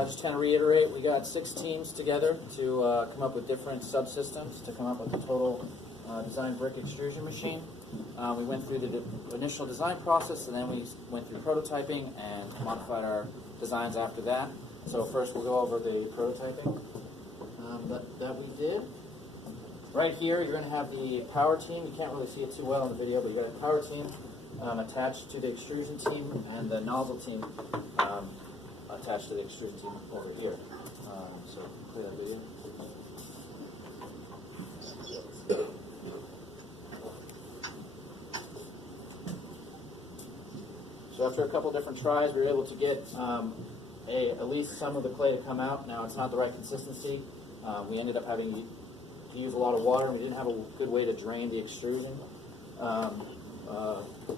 just kind of reiterate, we got 6 teams together to come up with different subsystems to come up with a total design brick extrusion machine. We went through the initial design process, and then we went through prototyping and modified our designs after that. So first we'll go over the prototyping that we did. Right here you're going to have the power team. You can't really see it too well in the video, but you've got a power team attached to the extrusion team, and the nozzle team attached to the extrusion team over here. So play that video. So after a couple different tries, we were able to get at least some of the clay to come out. Now it's not the right consistency. We ended up having to use a lot of water, and we didn't have a good way to drain the extrusion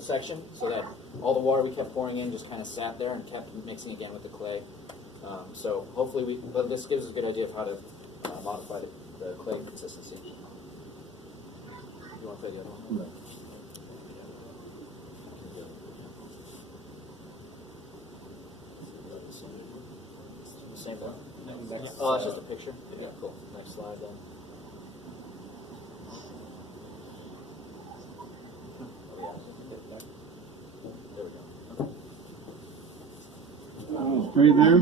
section, so that all the water we kept pouring in just kind of sat there and kept mixing again with the clay. So hopefully but this gives us a good idea of how to modify the clay consistency. You want to play the other one? Right. The same one? Oh, that's just a picture? Yeah, cool. Next slide then. There we go. Are you there?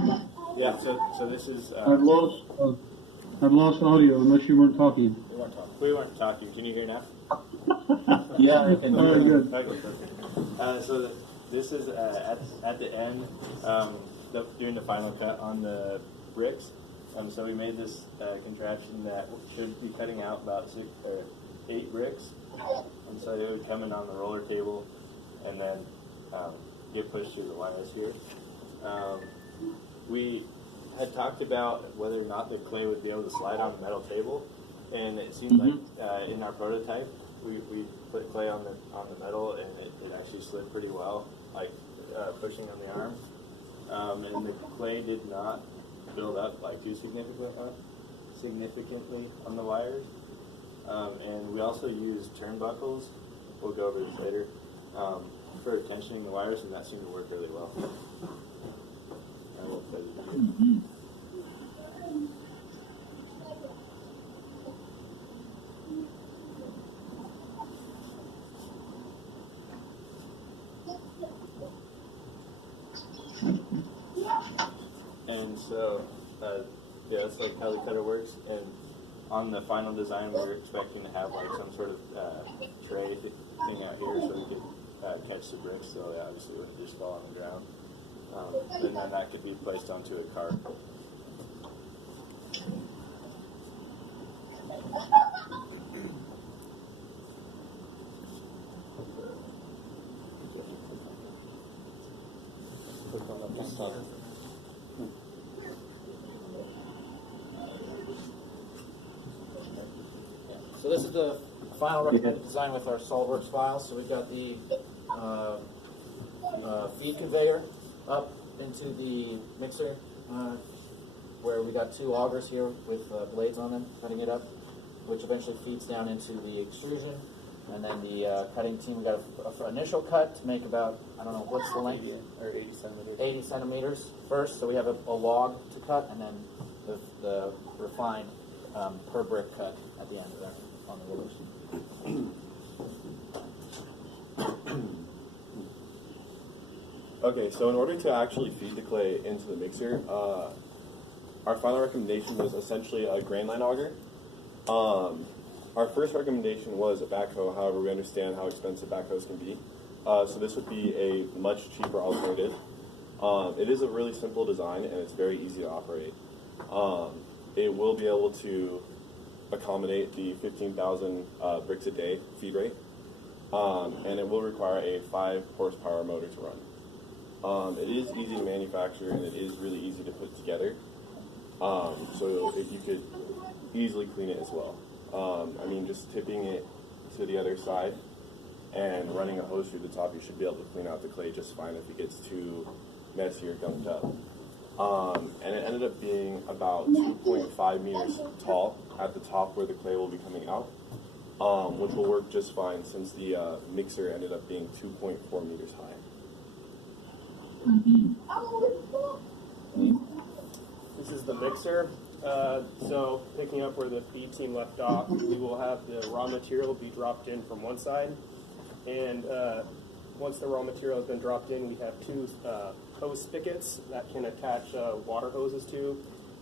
Yeah, so this is... I've lost audio unless you weren't talking. We weren't talking. We weren't talking. Can you hear now? Yeah, I can. Very good. Okay, perfect. So this is at the end, doing the final cut on the bricks. So we made this contraption that should be cutting out about 8 bricks. And so they would come in on the roller table and then get pushed through the wires here. We had talked about whether or not the clay would be able to slide on the metal table, and it seemed like in our prototype we put clay on the metal, and it actually slid pretty well, like pushing on the arm, and the clay did not build up like too significantly on the wires, and we also used turnbuckles. We'll go over this later for tensioning the wires, and that seemed to work really well. I will play the video. And so, yeah, that's like how the cutter works. And on the final design, we were expecting to have like some sort of tray thing out here so we could catch the bricks, so they obviously wouldn't just fall on the ground. And then that could be placed onto a cart. So this is the final recommended design with our SolidWorks files. So we've got the feed conveyor up into the mixer, where we got 2 augers here with blades on them, cutting it up, which eventually feeds down into the extrusion. And then the cutting team, we got an initial cut to make about, I don't know, what's the length? 80 centimeters. 80 centimeters first. So we have a log to cut, and then the refined per brick cut at the end there on the rollers. Okay, so in order to actually feed the clay into the mixer, our final recommendation was essentially a grain line auger. Our first recommendation was a backhoe, however we understand how expensive backhoes can be. So this would be a much cheaper alternative. It is a really simple design, and it's very easy to operate. It will be able to accommodate the 15,000 bricks a day feed rate, and it will require a 5 horsepower motor to run. It is easy to manufacture, and it is really easy to put together. So if you could easily clean it as well. I mean, just tipping it to the other side and running a hose through the top, you should be able to clean out the clay just fine if it gets too messy or gunked up. And it ended up being about 2.5 meters tall at the top where the clay will be coming out, which will work just fine since the mixer ended up being 2.4 meters high. is the mixer. So picking up where the feed team left off, we will have the raw material be dropped in from one side, and once the raw material has been dropped in, we have two hose spigots that can attach water hoses to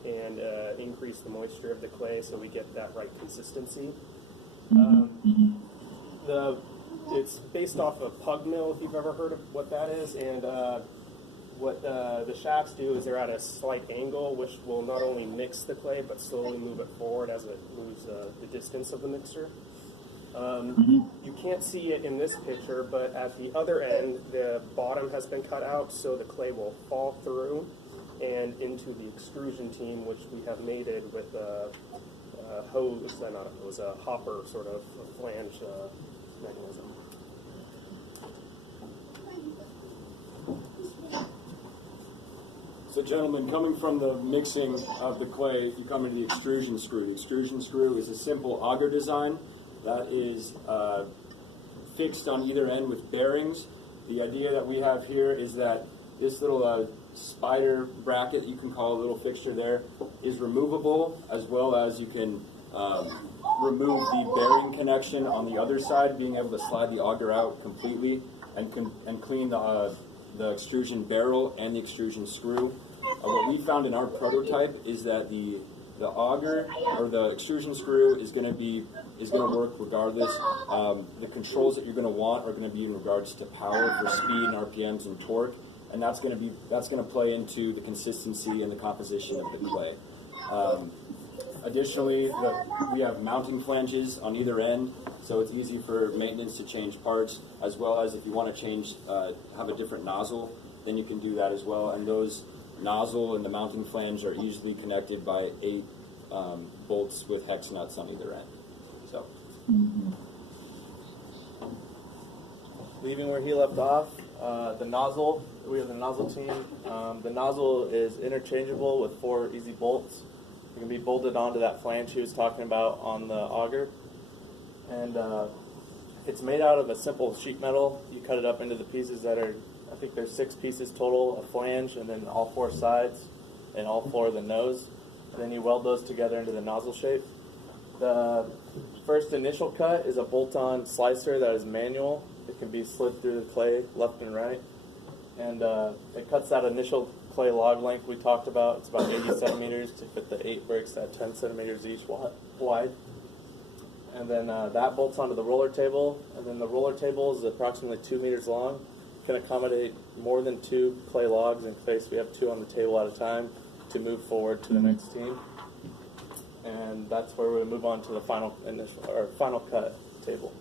and increase the moisture of the clay so we get that right consistency. It's based off of pug mill, if you've ever heard of what that is, and what the shafts do is they're at a slight angle, which will not only mix the clay but slowly move it forward as it moves the distance of the mixer. You can't see it in this picture, but at the other end, the bottom has been cut out so the clay will fall through and into the extrusion team, which we have mated with a hopper sort of a flange mechanism. So gentlemen, coming from the mixing of the clay, you come into the extrusion screw. The extrusion screw is a simple auger design that is fixed on either end with bearings. The idea that we have here is that this little spider bracket, you can call a little fixture there, is removable, as well as you can remove the bearing connection on the other side, being able to slide the auger out completely and clean the extrusion barrel and the extrusion screw. What we found in our prototype is that the auger or the extrusion screw is going to work regardless. The controls that you're going to want are going to be in regards to power for speed and RPMs and torque, and that's going to play into the consistency and the composition of the clay. Additionally, we have mounting flanges on either end, so it's easy for maintenance to change parts, as well as if you want to have a different nozzle, then you can do that as well. And those nozzle and the mounting flange are easily connected by 8 bolts with hex nuts on either end. So, Leaving where he left off, the nozzle, we have the nozzle team. The nozzle is interchangeable with 4 easy bolts. It can be bolted onto that flange he was talking about on the auger. And it's made out of a simple sheet metal. You cut it up into the pieces that are, I think there's 6 pieces total, a flange, and then all 4 sides, and all 4 of the nose. And then you weld those together into the nozzle shape. The first initial cut is a bolt-on slicer that is manual. It can be slid through the clay left and right. And it cuts that initial clay log length we talked about. It's about 80 centimeters to fit the 8 bricks at 10 centimeters each wide. And then that bolts onto the roller table. And then the roller table is approximately 2 meters long. Can accommodate more than 2 clay logs in case we have 2 on the table at a time to move forward to the next team. And that's where we move on to the final cut table.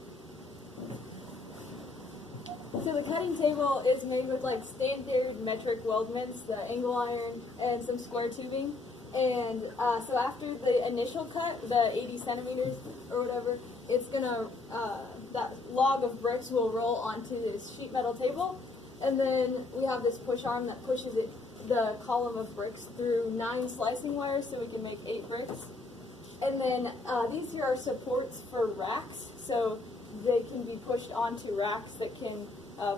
So the cutting table is made with like standard metric weldments, the angle iron, and some square tubing. And so after the initial cut, the 80 centimeters or whatever, it's gonna that log of bricks will roll onto this sheet metal table, and then we have this push arm that pushes the column of bricks through 9 slicing wires, so we can make 8 bricks. And then these here are supports for racks, so they can be pushed onto racks that can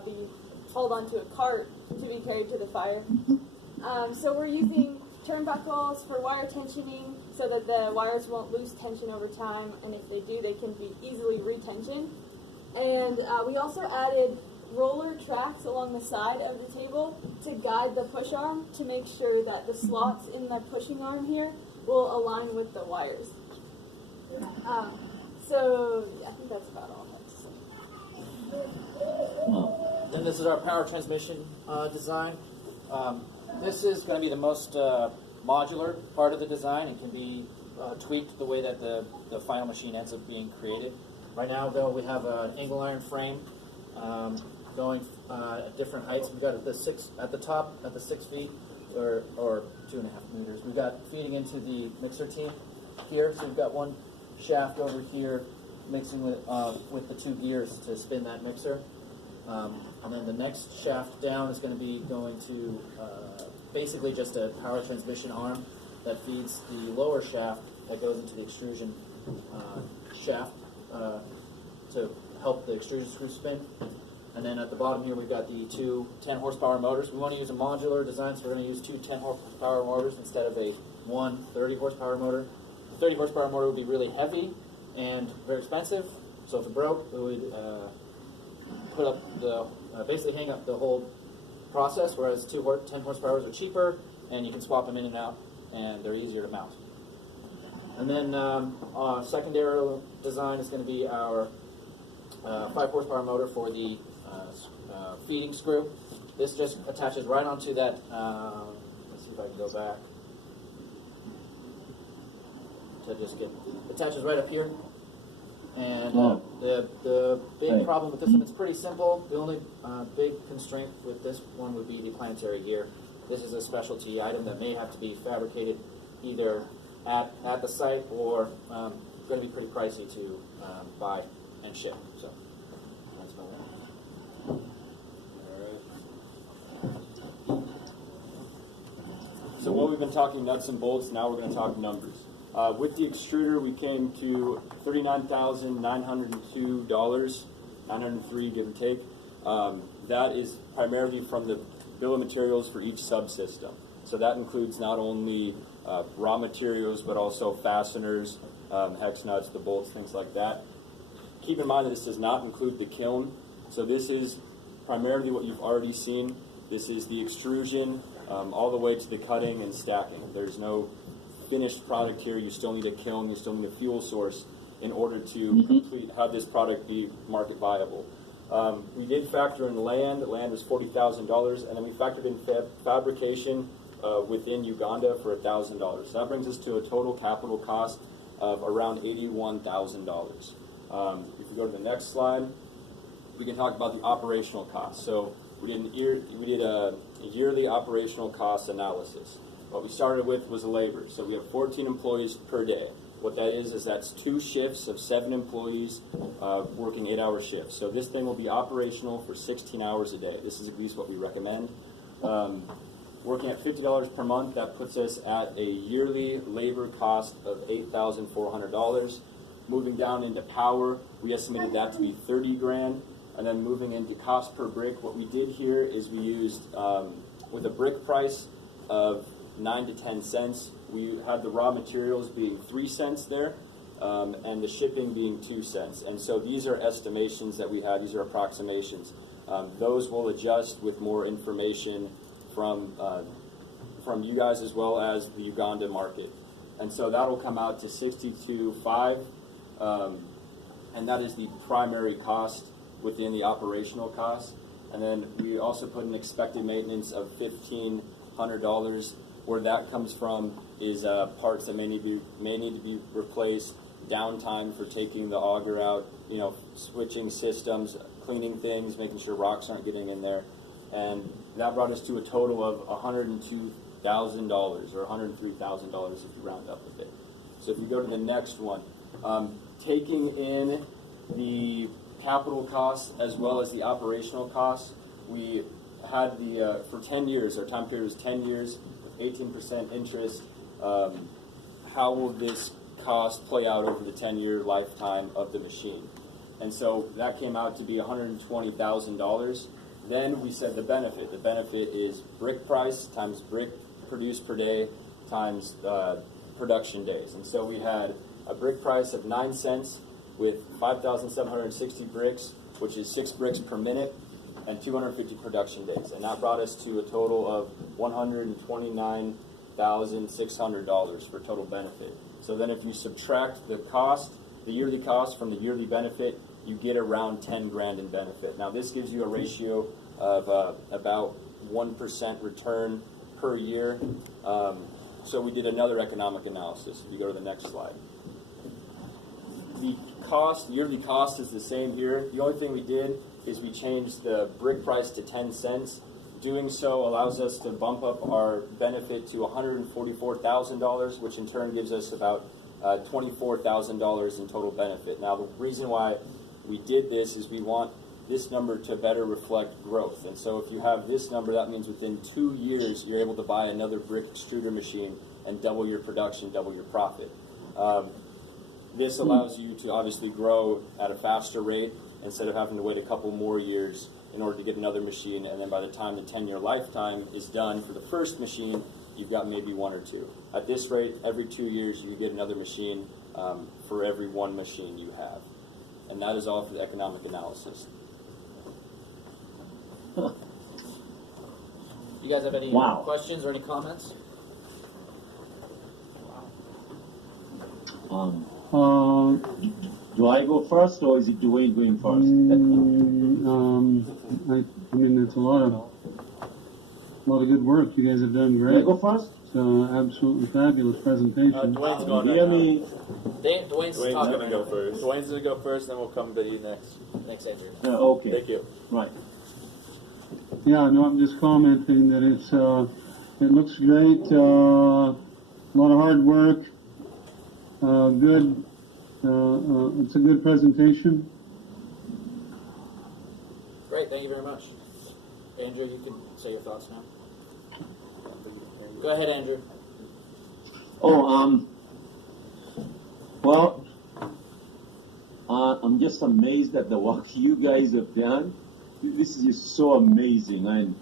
be hauled onto a cart to be carried to the fire. So we're using turnbuckles for wire tensioning so that the wires won't lose tension over time, and if they do, they can be easily retensioned. And we also added roller tracks along the side of the table to guide the push arm to make sure that the slots in the pushing arm here will align with the wires. So yeah, I think that's about all I have to say. Then this is our power transmission design. This is going to be the most modular part of the design and can be tweaked the way that the final machine ends up being created. Right now, though, we have an angle iron frame going at different heights. We've got at the top at the 6 feet or 2.5 meters. We've got feeding into the mixer team here. So we've got one shaft over here mixing with the 2 gears to spin that mixer. And then the next shaft down is going to be going to basically just a power transmission arm that feeds the lower shaft that goes into the extrusion shaft to help the extrusion screw spin. And then at the bottom here, we've got the two 10 horsepower motors. We want to use a modular design, so we're going to use two 10 horsepower motors instead of a one 30 horsepower motor. The 30 horsepower motor would be really heavy and very expensive, so if it broke, it would put up the basically hang up the whole process, whereas 10 horsepowers are cheaper, and you can swap them in and out, and they're easier to mount. And then secondary design is going to be our 5 horsepower motor for the feeding screw. This just attaches right onto that, let's see if I can go back, to just get, attaches right up here. And the big problem with this one, it's pretty simple. The only big constraint with this one would be the planetary gear. This is a specialty item that may have to be fabricated either at the site or going to be pretty pricey to buy and ship. So that's about it. So what we've been talking nuts and bolts, now we're going to talk numbers. With the extruder, we came to $39,902, $903 give or take. That is primarily from the bill of materials for each subsystem. So that includes not only raw materials, but also fasteners, hex nuts, the bolts, things like that. Keep in mind that this does not include the kiln. So this is primarily what you've already seen. This is the extrusion all the way to the cutting and stacking. There's no finished product here. You still need a kiln, you still need a fuel source in order to have this product be market viable. We did factor in land. Land was $40,000, and then we factored in fabrication within Uganda for $1,000. So that brings us to a total capital cost of around $81,000. If we go to the next slide, we can talk about the operational costs. So we did a yearly operational cost analysis. What we started with was labor. So we have 14 employees per day. What that is that's 2 shifts of 7 employees working 8-hour shifts. So this thing will be operational for 16 hours a day. This is at least what we recommend. Working at $50 per month, that puts us at a yearly labor cost of $8,400. Moving down into power, we estimated that to be $30,000. And then moving into cost per brick, what we did here is we used, with a brick price of 9 to 10 cents, we had the raw materials being 3 cents there, and the shipping being 2 cents. And so these are estimations that we had, these are approximations. Those will adjust with more information from you guys as well as the Uganda market. And so that'll come out to $62,500, and that is the primary cost within the operational cost. And then we also put an expected maintenance of $1,500. Where that comes from is parts that may need to be replaced, downtime for taking the auger out, switching systems, cleaning things, making sure rocks aren't getting in there. And that brought us to a total of $102,000 or $103,000 if you round up with it. So if you go to the next one, taking in the capital costs as well as the operational costs, we had for 10 years, our time period was 10 years, 18% interest. How will this cost play out over the 10-year lifetime of the machine? And so that came out to be $120,000. Then we said the benefit. The benefit is brick price times brick produced per day times production days. And so we had a brick price of 9 cents with 5,760 bricks, which is 6 bricks per minute, and 250 production days. And that brought us to a total of $129,600 for total benefit. So then if you subtract the yearly cost from the yearly benefit, you get around $10,000 in benefit. Now this gives you a ratio of about 1% return per year. So we did another economic analysis. If you go to the next slide. The yearly cost is the same here. The only thing we did is we changed the brick price to 10 cents. Doing so allows us to bump up our benefit to $144,000, which in turn gives us about $24,000 in total benefit. Now, the reason why we did this is we want this number to better reflect growth. And so if you have this number, that means within 2 years, you're able to buy another brick extruder machine and double your production, double your profit. This allows you to obviously grow at a faster rate instead of having to wait a couple more years in order to get another machine, and then by the time the 10-year lifetime is done for the first machine, you've got maybe one or two. At this rate, every 2 years you can get another machine for every one machine you have. And that is all for the economic analysis. You guys have any Wow. questions or any comments? Do I go first, or is it Dwayne going first? I mean, it's a lot of good work. You guys have done Do I great. go first? It's absolutely fabulous presentation. Dwayne's going Hear right now. me? Dwayne's Dwayne's talking gonna right go now. first. Dwayne's gonna go first, then we'll come to you next. Thanks, Andrew. Okay. Thank you. Right. Yeah, no, I'm just commenting that it looks great. A lot of hard work. Good. It's a good presentation. Great, thank you very much. Andrew, you can say your thoughts now. Go ahead, Andrew. Oh, well, I'm just amazed at the work you guys have done. This is just so amazing, and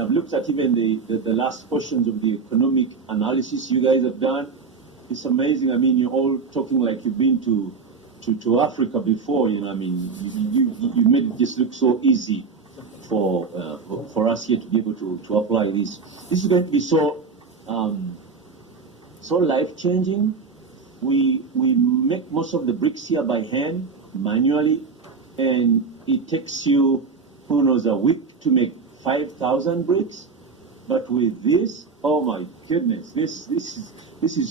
I've looked at even the last portions of the economic analysis you guys have done. It's amazing. I mean, you're all talking like you've been to Africa before. You know, I mean, you made it just look so easy for us here to be able to apply this. This is going to be so life changing. We make most of the bricks here by hand, manually, and it takes you, who knows, a week to make 5,000 bricks. But with this, oh my goodness, this is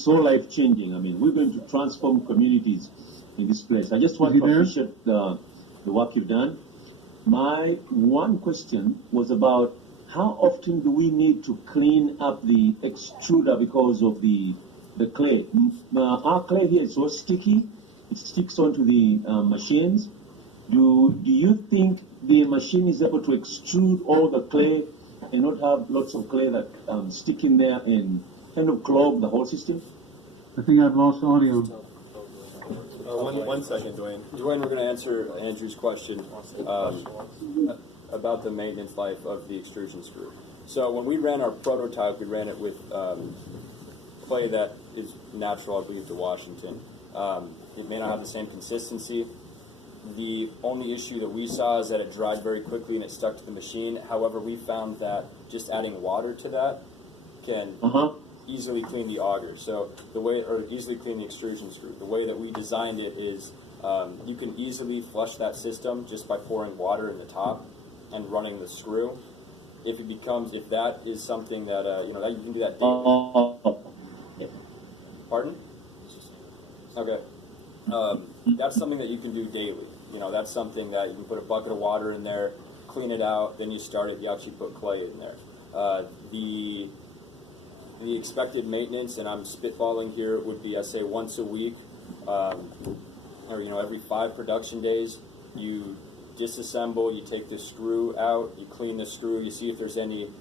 so life changing. I mean, we're going to transform communities in this place. I just want to appreciate the work you've done. My one question was about how often do we need to clean up the extruder because of the clay? Our clay here is so sticky; it sticks onto the machines. Do you think the machine is able to extrude all the clay and not have lots of clay that stick in there and kind of clog the whole system? I think I've lost audio. One second, Dwayne. Dwayne, we're going to answer Andrew's question about the maintenance life of the extrusion screw. So when we ran our prototype, we ran it with clay that is natural, I believe, to Washington. It may not have the same consistency. The only issue that we saw is that it dried very quickly and it stuck to the machine. However, we found that just adding water to that can easily clean the auger. So easily clean the extrusion screw. The way that we designed it is you can easily flush that system just by pouring water in the top and running the screw. If that is something that that you can do that daily. Pardon? Okay. That's something that you can do daily. That's something that you can put a bucket of water in there, clean it out, then you start it. You actually put clay in there. The expected maintenance, and I'm spitballing here, would be, I say, once a week, or every 5 production days. You disassemble, you take the screw out, you clean the screw, you see if there's any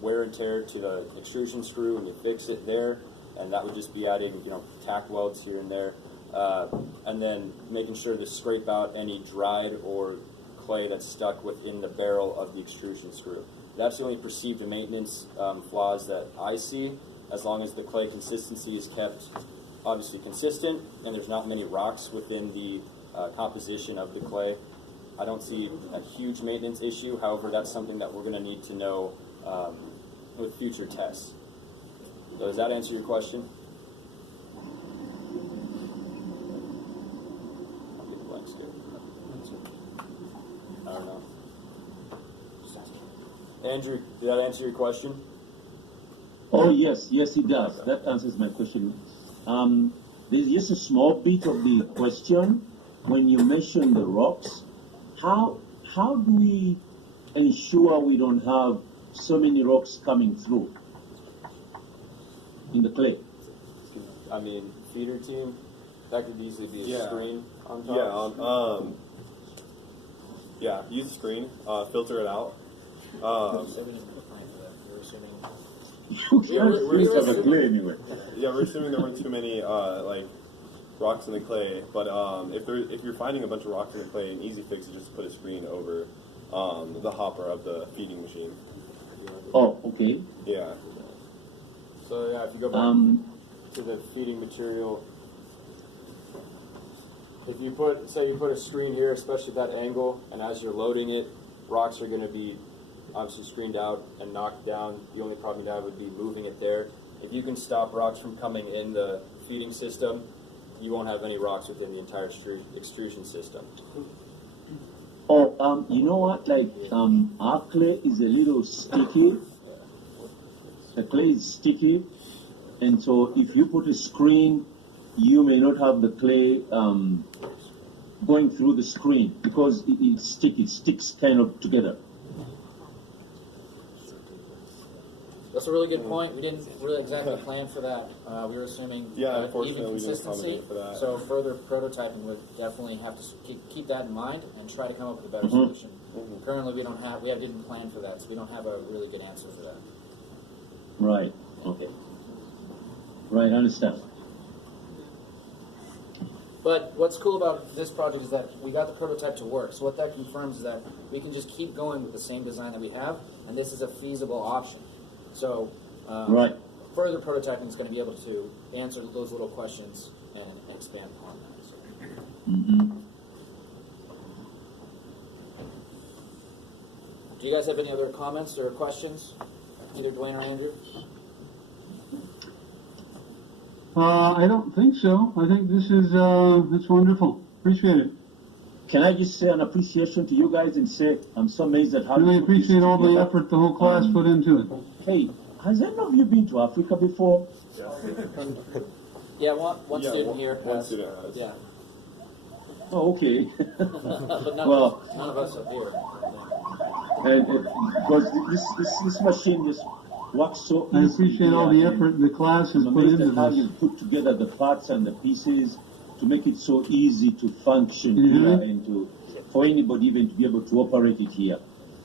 wear and tear to the extrusion screw, and you fix it there. And that would just be adding, tack welds here and there. And then making sure to scrape out any dried or clay that's stuck within the barrel of the extrusion screw. That's the only perceived maintenance flaws that I see, as long as the clay consistency is kept obviously consistent and there's not many rocks within the composition of the clay. I don't see a huge maintenance issue. However, that's something that we're going to need to know with future tests. So does that answer your question? I don't know. Andrew, did that answer your question? Oh, yes, it does. That answers my question. There's just a small bit of the question when you mention the rocks. How do we ensure we don't have so many rocks coming through in the clay? I mean, feeder team, that could easily be a screen on top. Use the screen, filter it out. We're assuming We're assuming there weren't too many rocks in the clay, but if you're finding a bunch of rocks in the clay, an easy fix is just to put a screen over the hopper of the feeding machine. Oh, okay. Yeah. So yeah, if you go back to the feeding material, if you say you put a screen here, especially at that angle, and as you're loading it, rocks are going to be obviously screened out and knocked down. The only problem you'd have would be moving it there. If you can stop rocks from coming in the feeding system, you won't have any rocks within the entire extrusion system. Oh, you know what? Like, our clay is a little sticky. The clay is sticky, and so if you put a screen, you may not have the clay going through the screen because it's sticky. It sticks kind of together. That's a really good point. We didn't really exactly plan for that. We were assuming Yeah, even unfortunately, we didn't consistency. accommodate for that. So further prototyping would definitely have to keep that in mind and try to come up with a better solution. Currently, we didn't plan for that, so we don't have a really good answer for that. Right. Okay. Right. I understand. But what's cool about this project is that we got the prototype to work. So what that confirms is that we can just keep going with the same design that we have, and this is a feasible option. So Right. further prototyping is going to be able to answer those little questions and expand upon that. So. Mm-hmm. Do you guys have any other comments or questions? Either Dwayne or Andrew? I don't think so. I think this is it's wonderful. Appreciate it. Can I just say an appreciation to you guys and say I'm so amazed at how Really you put this appreciate all the together. effort the whole class put into it. Hey, has any of you been to Africa before? Yeah, one student here. One has. student has. Yeah. Oh, okay. But Well, none of us are here. and because this machine just works so easily. I appreciate all the here, and effort the class has I'm put amazed into at how this. you put together the parts and the pieces to make it so easy to function Can you hear here me? and for anybody even to be able to operate it here.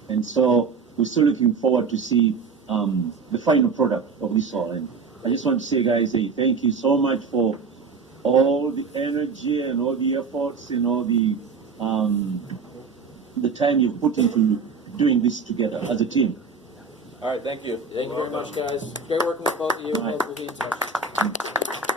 And so we're still looking forward to see the final product of this all. And I just want to say, guys, hey, thank you so much for all the energy and all the efforts and all the time you've put into doing this together as a team. All right, thank you. Thank you very much, guys. Great working with both of you. Right. We'll be in touch.